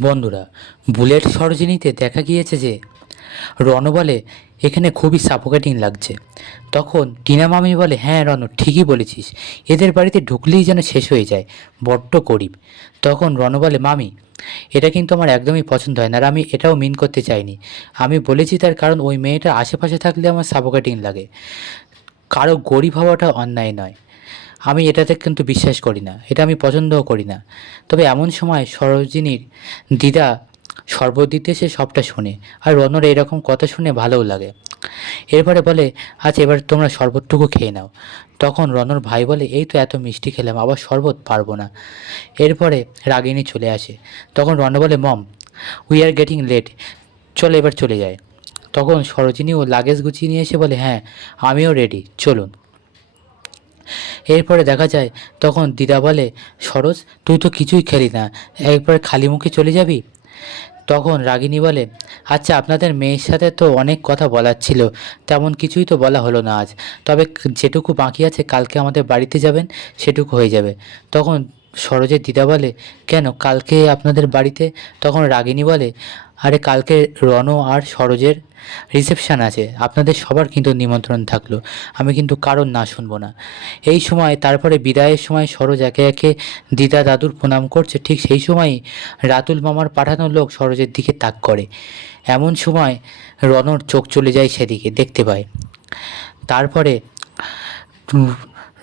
বন্ধুরা, বুলেট সরোজিনীতে দেখা গিয়েছে যে রণ বলে, এখানে খুবই সাফোকেটিং লাগছে। তখন টিনা মামি বলে হ্যাঁ রণ ঠিকই বলেছিস। এদের বাড়িতে ঢুকলেই যেন শেষ হয়ে যায়, বড্ড গরিব। তখন রণ বলে, মামি, এটা কিন্তু আমার একদমই পছন্দ হয় না আর আমি এটাও মিন করতে চাইনি। আমি বলেছি তার কারণ ওই মেয়েটা আশেপাশে থাকলে আমার সাফোকেটিং লাগে। কারও গরিব হওয়াটা অন্যায় নয়। আমি এটাতে কিন্তু বিশ্বাস করি না, এটা আমি পছন্দও করি না। তবে এমন সময় সরোজিনীর দিদা শরবত দিতে সে সবটা শোনে আর রনর এরকম কথা শুনে ভালোও লাগে। এরপরে বলে আচ্ছা এবার তোমরা শরবতটুকু খেয়ে নাও। তখন রনর ভাই বলে, এই তো এত মিষ্টি খেলাম, আবার শরবত পারব না। এরপরে রাগিনী চলে আসে। তখন রণ বলে, mom we are getting late চল এবার চলে যায় তখন সরোজিনী ও লাগেজ গুছিয়ে নিয়ে এসে বলে হ্যাঁ আমিও রেডি চলুন। এরপরে দেখা যায়, তখন দিদা বলে, সরোজ, তুই তো কিছুই খেলি না, একবার খালি মুখে চলে যাবি? তখন রাগিনী বলে আচ্ছা আপনাদের মেয়ের সাথে তো অনেক কথা বলার ছিল, তেমন কিছুই তো বলা হলো না আজ। তবে যেটুকু বাকি আছে, কালকে আমাদের বাড়িতে যাবেন, সেটুকু হয়ে যাবে। তখন সরোজের দিদা বলে, কেন? কালকে আপনাদের বাড়িতে? তখন রাগিনী বলে, আরে কালকে রণ আর সরোজের রিসেপশান আছে। আপনাদের সবার কিন্তু নিমন্ত্রণ থাকল। আমি কিন্তু কারণ না শুনব না। এই সময়, তারপরে বিদায়ের সময় সরোজ একে একে দিদা দাদুর প্রণাম করছে। ঠিক সেই সময়ই রাতুল মামার পাঠানো লোক সরোজের দিকে তাক করে। এমন সময় রনর চোখ চলে যায় সেদিকে, দেখতে পায়। তারপরে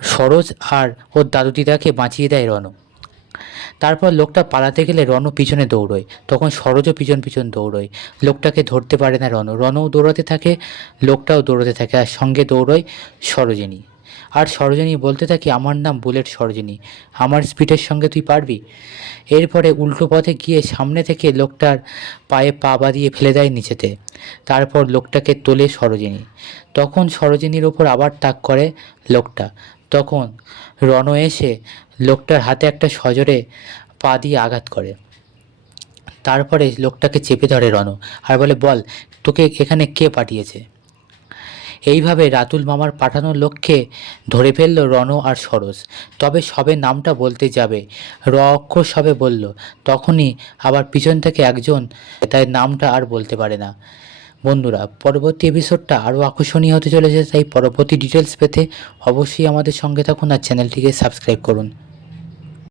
সরোজ আর ওর দাদু দিদাকে বাঁচিয়ে দেয় রণ তারপর লোকটা পালাতে গেলে রণ পিছনে দৌড়োয়। তখন সরোজও পিছন পিছন দৌড়োয়। লোকটাকে ধরতে পারে না রণ রণও দৌড়াতে থাকে, লোকটাও দৌড়াতে থাকে আর সঙ্গে দৌড়োয় সরোজিনী। আর সরোজিনী বলতে থাকি, আমার নাম বুলেট সরোজিনী। আমার স্পিডের সঙ্গে তুই পারবি? এরপরে উল্টো পথে গিয়ে সামনে থেকে লোকটার পায়ে পা বাঁধিয়ে ফেলে দেয় নিচেতে। তারপর লোকটাকে তোলে সরোজিনী। তখন সরোজিনীর ওপর আবার তাক করে লোকটা। তখন রণ এসে লোকটার হাতে একটা সজোরে পা দিয়ে আঘাত করে। তারপরে লোকটাকে চেপে ধরে রণ আর বলে, বল, তোকে এখানে কে পাঠিয়েছে? এইভাবে রাতুল মামার পাঠানো লক্ষ্যে ধরে ফেলল রণ আর সরোজ। তবে সবে নামটা বলতে যাবে, র অক্ষর সবে বলল, তখনই আবার পিছন থেকে একজন, তাই নামটা আর বলতে পারে না। বন্ধুরা, পরবর্তী এপিসোডটা আরও আকর্ষণীয় হতে চলেছে, তাই পরবর্তী ডিটেলস পেতে অবশ্যই আমাদের সঙ্গে থাকুন আর চ্যানেলটিকে সাবস্ক্রাইব করুন।